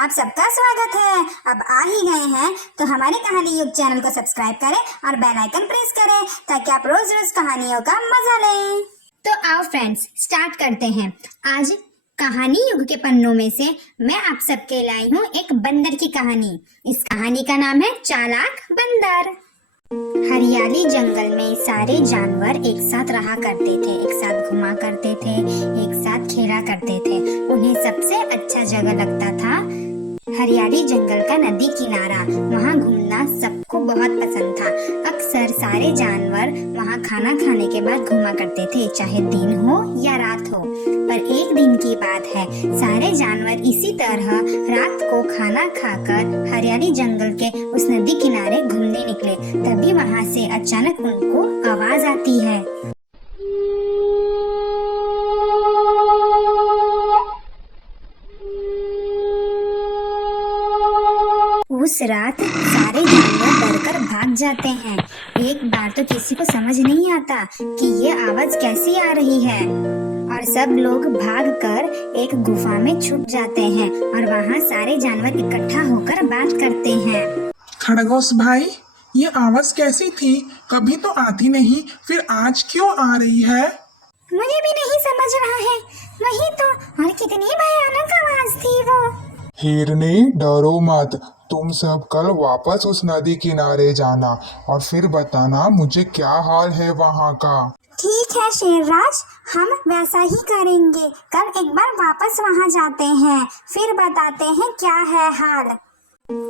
आप सबका स्वागत है। अब आ ही गए हैं तो हमारे कहानी युग चैनल को सब्सक्राइब करें और बेल आइकन प्रेस करें ताकि आप रोज रोज कहानियों का मजा लें। तो आओ फ्रेंड्स, स्टार्ट करते हैं। आज कहानी युग के पन्नों में से मैं आप सबके लाई हूँ एक बंदर की कहानी। इस कहानी का नाम है चालाक बंदर। हरियाली जंगल में सारे जानवर एक साथ रहा करते थे, एक साथ घुमा करते थे, एक साथ खेला करते थे। उन्हें सबसे अच्छा जगह लगता था हरियाली जंगल का नदी किनारा। वहाँ घूमना सबको बहुत पसंद था। अक्सर सारे जानवर वहाँ खाना खाने के बाद घूमा करते थे, चाहे दिन हो या रात हो। पर एक दिन की बात है, सारे जानवर इसी तरह रात को खाना खाकर हरियाली जंगल के उस नदी किनारे घूमने निकले। तभी वहाँ से अचानक उनको आवाज आती है। उस रात सारे जानवर डरकर भाग जाते हैं। एक बार तो किसी को समझ नहीं आता कि ये आवाज कैसी आ रही है, और सब लोग भागकर एक गुफा में छुप जाते हैं और वहाँ सारे जानवर इकट्ठा होकर बात करते हैं। खरगोश भाई, ये आवाज कैसी थी? कभी तो आती नहीं, फिर आज क्यों आ रही है? मुझे भी नहीं समझ रहा है। वही तो, और कितनी भयानक आवाज थी वो। हिरनी, डरो मत। तुम सब कल वापस उस नदी किनारे जाना और फिर बताना मुझे क्या हाल है वहाँ का। ठीक है शेरराज, हम वैसा ही करेंगे। कल एक बार वापस वहाँ जाते हैं, फिर बताते हैं क्या है हाल।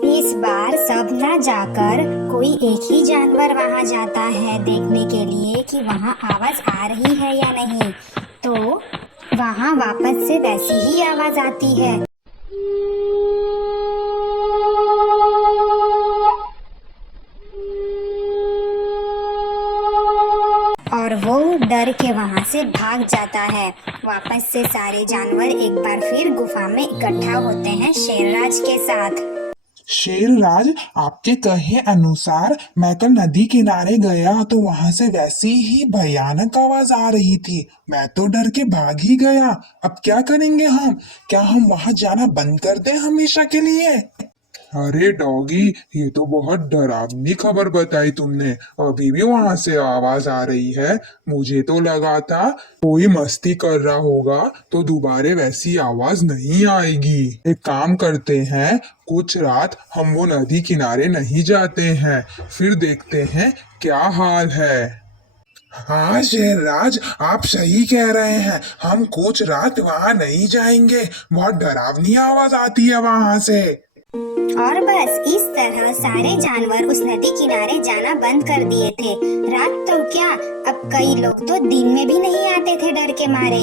इस बार सब ना जाकर कोई एक ही जानवर वहाँ जाता है देखने के लिए कि वहाँ आवाज आ रही है या नहीं। तो वहाँ वापस से वैसी ही आवाज आती है। और वो डर के वहाँ से भाग जाता है। वापस से सारे जानवर एक बार फिर गुफा में इकट्ठा होते हैं शेरराज के साथ। शेरराज, आपके कहे अनुसार मैं कल नदी किनारे गया तो वहां से वैसी ही भयानक आवाज आ रही थी। मैं तो डर के भाग ही गया। अब क्या करेंगे हम? क्या हम वहां जाना बंद कर दें हमेशा के लिए? अरे डॉगी, ये तो बहुत डरावनी खबर बताई तुमने। अभी भी वहां से आवाज आ रही है। मुझे तो लगा था कोई मस्ती कर रहा होगा तो दोबारा वैसी आवाज नहीं आएगी। एक काम करते हैं, कुछ रात हम वो नदी किनारे नहीं जाते हैं, फिर देखते हैं क्या हाल है। हाँ शेरराज, आप सही कह रहे हैं। हम कुछ रात वहाँ नहीं जाएंगे। बहुत डरावनी आवाज आती है वहाँ से। और बस इस तरह सारे जानवर उस नदी किनारे जाना बंद कर दिए थे। रात तो क्या, अब कई लोग तो दिन में भी नहीं आते थे डर के मारे।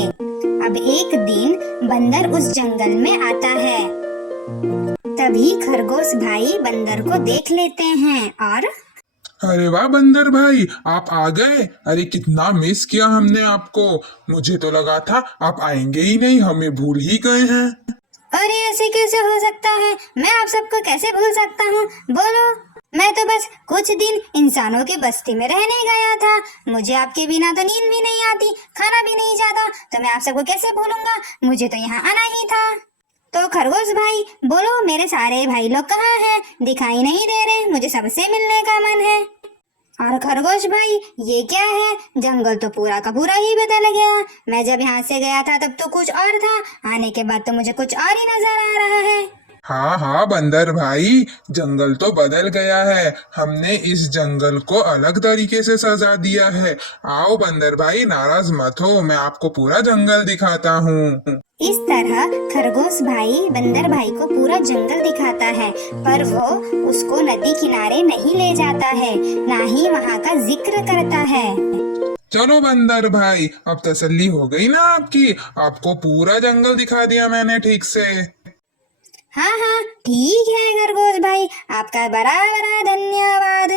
अब एक दिन बंदर उस जंगल में आता है। तभी खरगोश भाई बंदर को देख लेते हैं और अरे वाह बंदर भाई, आप आ गए। अरे कितना मिस किया हमने आपको। मुझे तो लगा था आप आएंगे ही नहीं, हमें भूल ही गए हैं। अरे ऐसे कैसे हो सकता है? मैं आप सबको कैसे भूल सकता हूँ? बोलो, मैं तो बस कुछ दिन इंसानों की बस्ती में रहने गया था। मुझे आपके बिना तो नींद भी नहीं आती, खाना भी नहीं जाता, तो मैं आप सबको कैसे भूलूंगा? मुझे तो यहाँ आना ही था। तो खरगोश भाई बोलो, मेरे सारे भाई लोग कहाँ हैं? दिखाई नहीं दे रहे, मुझे सबसे मिलने का मन है। और खरगोश भाई, ये क्या है? जंगल तो पूरा का पूरा ही बदल गया। मैं जब यहाँ से गया था तब तो कुछ और था, आने के बाद तो मुझे कुछ और ही नजर आ रहा है। हाँ हाँ बंदर भाई, जंगल तो बदल गया है। हमने इस जंगल को अलग तरीके से सजा दिया है। आओ बंदर भाई, नाराज मत हो, मैं आपको पूरा जंगल दिखाता हूँ। इस तरह खरगोश भाई बंदर भाई को पूरा जंगल दिखाता है, पर वो उसको नदी किनारे नहीं ले जाता है, ना ही वहाँ का जिक्र करता है। चलो बंदर भाई, अब तसल्ली हो गई ना आपकी? आपको पूरा जंगल दिखा दिया मैंने ठीक से। हाँ हाँ ठीक है खरगोश भाई, आपका बड़ा बड़ा धन्यवाद।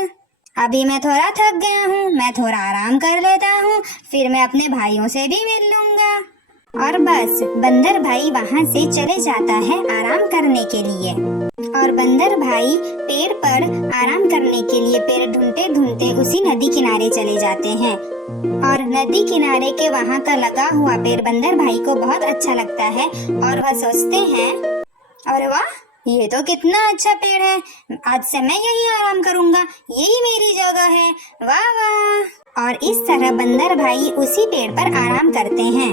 अभी मैं थोड़ा थक गया हूँ, मैं थोड़ा आराम कर लेता हूँ, फिर मैं अपने भाइयों से भी मिल लूंगा। और बस बंदर भाई वहाँ से चले जाता है आराम करने के लिए। और बंदर भाई पेड़ पर आराम करने के लिए पेड़ ढूंढते ढूंढते उसी नदी किनारे चले जाते हैं। और नदी किनारे के वहाँ का लगा हुआ पेड़ बंदर भाई को बहुत अच्छा लगता है और वह सोचते हैं, अरे वाह, ये तो कितना अच्छा पेड़ है, आज से मैं यही आराम करूंगा, यही मेरी जगह है, वाह वाह। और इस तरह बंदर भाई उसी पेड़ पर आराम करते हैं।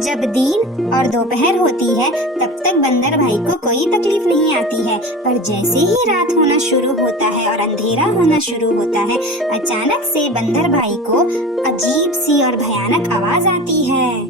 जब दिन और दोपहर होती है तब तक बंदर भाई को कोई तकलीफ नहीं आती है, पर जैसे ही रात होना शुरू होता है और अंधेरा होना शुरू होता है, अचानक से बंदर भाई को अजीब सी और भयानक आवाज आती है।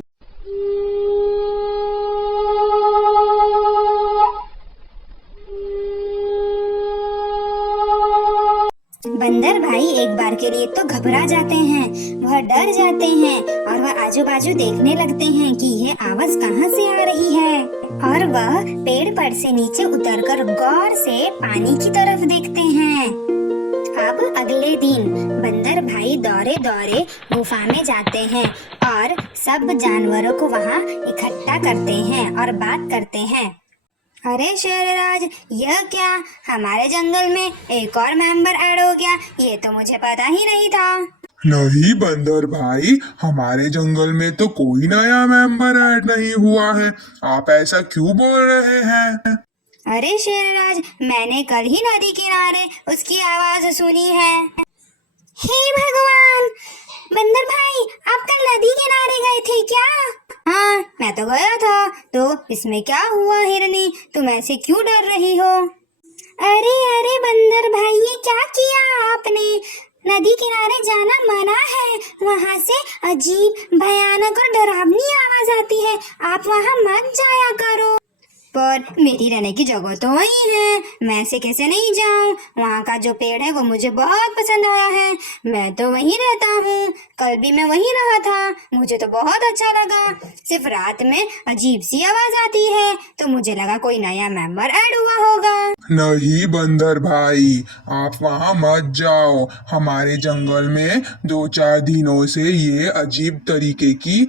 बंदर भाई एक बार के लिए तो घबरा जाते हैं, वह डर जाते हैं और वह आजू बाजू देखने लगते हैं कि ये आवाज कहाँ से आ रही है। और वह पेड़ पर से नीचे उतरकर गौर से पानी की तरफ देखते हैं। अब अगले दिन बंदर भाई दौड़े दौड़े गुफा में जाते हैं और सब जानवरों को वहाँ इकट्ठा करते हैं और बात करते हैं। अरे शेरराज, यह क्या, हमारे जंगल में एक और मेंबर ऐड हो गया, ये तो मुझे पता ही नहीं था। नहीं बंदर भाई, हमारे जंगल में तो कोई नया मेंबर ऐड नहीं हुआ है, आप ऐसा क्यों बोल रहे हैं? अरे शेरराज, मैंने कल ही नदी किनारे उसकी आवाज सुनी है। हे भगवान, बंदर भाई आप कल नदी किनारे गए थे क्या? हाँ, मैं तो गया था। तो इसमें क्या हुआ हिरनी, तुम ऐसे क्यों डर रही हो? अरे अरे बंदर भाई, ये क्या किया आपने? नदी किनारे जाना मना है, वहाँ से अजीब भयानक और डरावनी आवाज आती है, आप वहाँ मत जाया करो। पर मेरी रहने की जगह तो वही है, मैं ऐसे कैसे नहीं जाऊं? वहाँ का जो पेड़ है वो मुझे बहुत पसंद आया है, मैं तो वहीं रहता हूँ, कल भी मैं वहीं रहा था, मुझे तो बहुत अच्छा लगा। सिर्फ रात में अजीब सी आवाज आती है तो मुझे लगा कोई नया मेंबर ऐड हुआ होगा। नहीं बंदर भाई, आप वहाँ मत जाओ, हमारे जंगल में 2-4 दिनों से ये अजीब तरीके की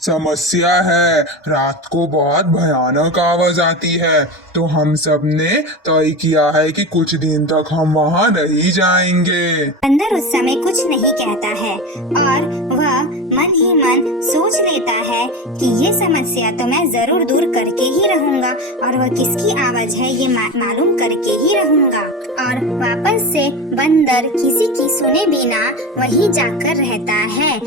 समस्या है, रात को बहुत भयानक आवाज आती है, तो हम सब ने तय किया है कि कुछ दिन तक हम वहाँ नहीं जाएंगे। बंदर उस समय कुछ नहीं कहता है और वह मन ही मन सोच लेता है कि ये समस्या तो मैं जरूर दूर करके ही रहूंगा और वह किसकी आवाज है ये मालूम करके ही रहूंगा। और वापस से बंदर किसी की सुने बिना वहीं जाकर रहता है,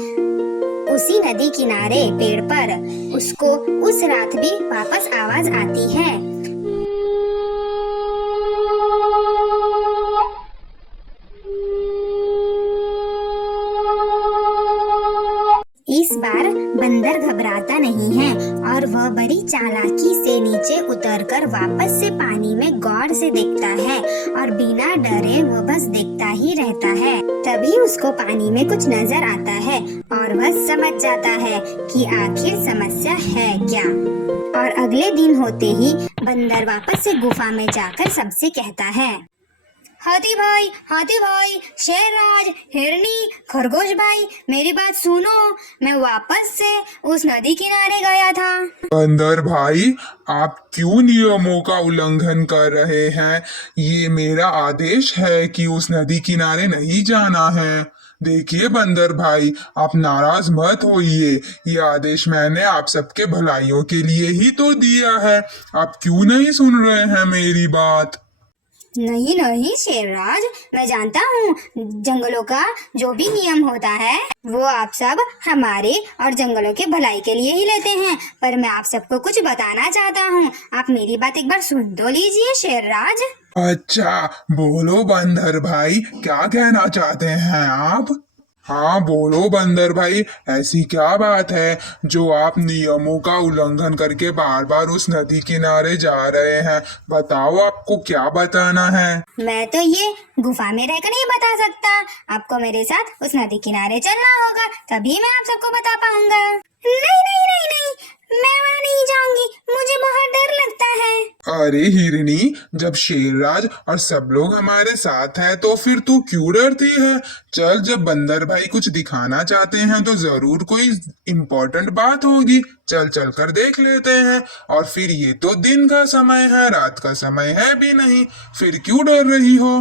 उसी नदी किनारे पेड़ पर। उसको उस रात भी वापस आवाज आती है। इस बार बंदर घबराता नहीं है और वह बड़ी चालाकी से नीचे उतरकर वापस से पानी में गौर से देखता है और बिना डरे वह बस देखता ही रहता है। तभी उसको पानी में कुछ नजर आता है और वह समझ जाता है कि आखिर समस्या है क्या। और अगले दिन होते ही बंदर वापस से गुफा में जाकर सबसे कहता है, हाथी भाई, शेरराज, हिरनी, खरगोश भाई, मेरी बात सुनो, मैं वापस से उस नदी किनारे गया था। बंदर भाई, आप क्यों नियमों का उल्लंघन कर रहे हैं? ये मेरा आदेश है कि उस नदी किनारे नहीं जाना है। देखिए बंदर भाई, आप नाराज मत होइए, ये आदेश मैंने आप सबके भलाइयों के लिए ही तो दिया है, आप क्यों नहीं सुन रहे हैं मेरी बात? नहीं शेरराज, मैं जानता हूँ जंगलों का जो भी नियम होता है वो आप सब हमारे और जंगलों के भलाई के लिए ही लेते हैं, पर मैं आप सबको कुछ बताना चाहता हूँ, आप मेरी बात एक बार सुन तो लीजिए शेरराज। अच्छा, बोलो बंदर भाई, क्या कहना चाहते हैं आप? हाँ बोलो बंदर भाई, ऐसी क्या बात है जो आप नियमों का उल्लंघन करके बार बार उस नदी किनारे जा रहे हैं? बताओ, आपको क्या बताना है? मैं तो ये गुफा में रहकर नहीं बता सकता, आपको मेरे साथ उस नदी किनारे चलना होगा, तभी मैं आप सबको बता पाऊंगा। नहीं, मैं वहाँ नहीं जाऊंगी, मुझे बहुत डर लगता है। अरे हिरनी, जब शेरराज और सब लोग हमारे साथ हैं तो फिर तू क्यों डरती है? चल, जब बंदर भाई कुछ दिखाना चाहते हैं तो जरूर कोई इम्पोर्टेंट बात होगी, चल कर देख लेते हैं। और फिर ये तो दिन का समय है, रात का समय है भी नहीं, फिर क्यों डर रही हो?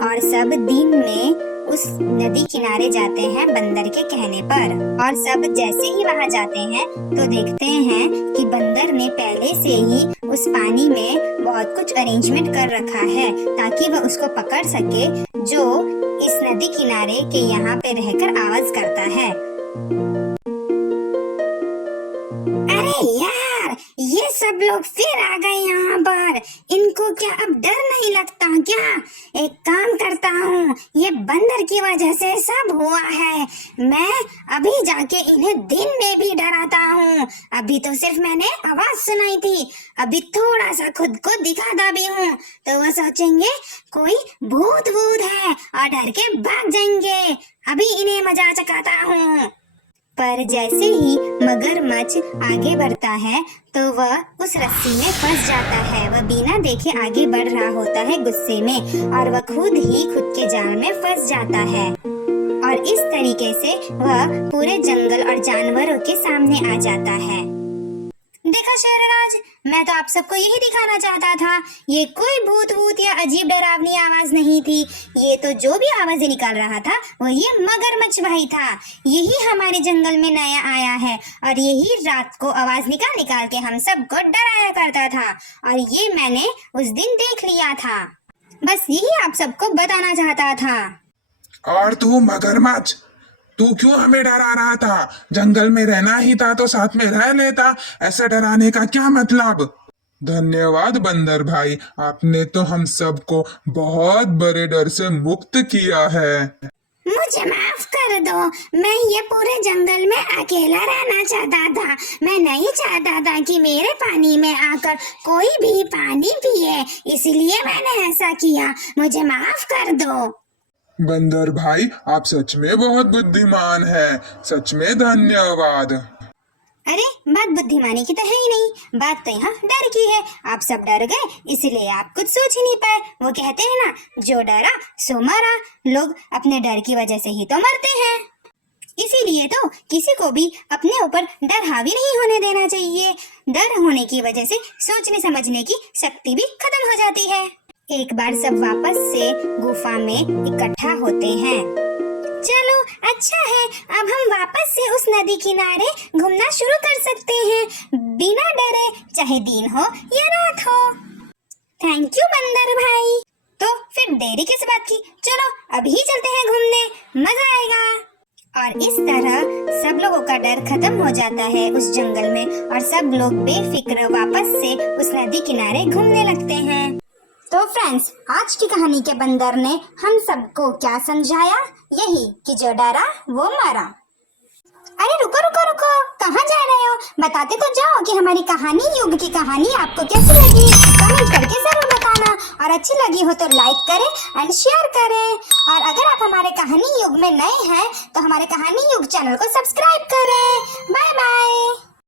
और सब दिन में उस नदी किनारे जाते हैं बंदर के कहने पर, और सब जैसे ही वहां जाते हैं तो देखते हैं कि बंदर ने पहले से ही उस पानी में बहुत कुछ अरेंजमेंट कर रखा है ताकि वह उसको पकड़ सके जो इस नदी किनारे के यहाँ पे रहकर आवाज करता है। अरे यार, ये सब लोग फिर आ गए यहाँ पर। इनको क्या अब डर नहीं लगता क्या? एक काम करता हूँ, ये बंदर की वजह से सब हुआ है। मैं अभी जाके इन्हें दिन में भी डराता हूँ। अभी तो सिर्फ मैंने आवाज सुनाई थी, अभी थोड़ा सा खुद को दिखाता भी हूँ तो वो सोचेंगे कोई भूत वूत है और डर के भाग जाएंगे। अभी इन्हें मजा चखाता हूँ। पर जैसे ही मगरमच्छ आगे बढ़ता है तो वह उस रस्सी में फंस जाता है। वह बिना देखे आगे बढ़ रहा होता है गुस्से में और वह खुद ही खुद के जाल में फंस जाता है और इस तरीके से वह पूरे जंगल और जानवरों के सामने आ जाता है। देखा शेरराज, मैं तो आप सबको यही दिखाना चाहता था। ये कोई भूत वूत या अजीब डरावनी आवाज नहीं थी। ये तो जो भी आवाजें निकाल रहा था वो ये मगरमच्छ भाई था। यही हमारे जंगल में नया आया है और यही रात को आवाज निकाल निकाल के हम सबको डराया करता था और ये मैंने उस दिन देख लिया था। बस यही आप सबको बताना चाहता था। और तू मगरमच्छ, तू क्यों हमें डरा रहा था? जंगल में रहना ही था तो साथ में रह लेता। ऐसे डराने का क्या मतलब? धन्यवाद बंदर भाई, आपने तो हम सबको बहुत बड़े डर से मुक्त किया है। मुझे माफ कर दो, मैं ये पूरे जंगल में अकेला रहना चाहता था। मैं नहीं चाहता था कि मेरे पानी में आकर कोई भी पानी पिए, इसलिए मैंने ऐसा किया। मुझे माफ कर दो। बंदर भाई, आप सच में बहुत बुद्धिमान हैं। सच में धन्यवाद। अरे, बात बुद्धिमानी की तो है ही नहीं, बात तो यहाँ डर की है। आप सब डर गए इसलिए आप कुछ सोच ही नहीं पाए। वो कहते हैं ना, जो डरा सो मरा। लोग अपने डर की वजह से ही तो मरते हैं। इसीलिए तो किसी को भी अपने ऊपर डर हावी नहीं होने देना चाहिए। डर होने की वजह से सोचने समझने की शक्ति भी खत्म हो जाती है। एक बार सब वापस से गुफा में इकट्ठा होते हैं। चलो अच्छा है, अब हम वापस से उस नदी किनारे घूमना शुरू कर सकते हैं बिना डरे, चाहे दिन हो या रात हो। थैंक यू बंदर भाई। तो फिर देरी किस बात की, चलो अभी चलते हैं घूमने, मजा आएगा। और इस तरह सब लोगों का डर खत्म हो जाता है उस जंगल में और सब लोग बेफिक्र वापस से उस नदी किनारे घूमने लगते हैं। तो फ्रेंड्स, आज की कहानी के बंदर ने हम सबको क्या समझाया? यही कि जो डरा वो मरा। अरे रुको रुको रुको, कहाँ जा रहे हो? बताते तो जाओ कि हमारी कहानी युग की कहानी आपको कैसी लगी। कमेंट करके जरूर बताना और अच्छी लगी हो तो लाइक करें एंड शेयर करें। और अगर आप हमारे कहानी युग में नए हैं तो हमारे कहानी युग चैनल को सब्सक्राइब करें। Bye bye.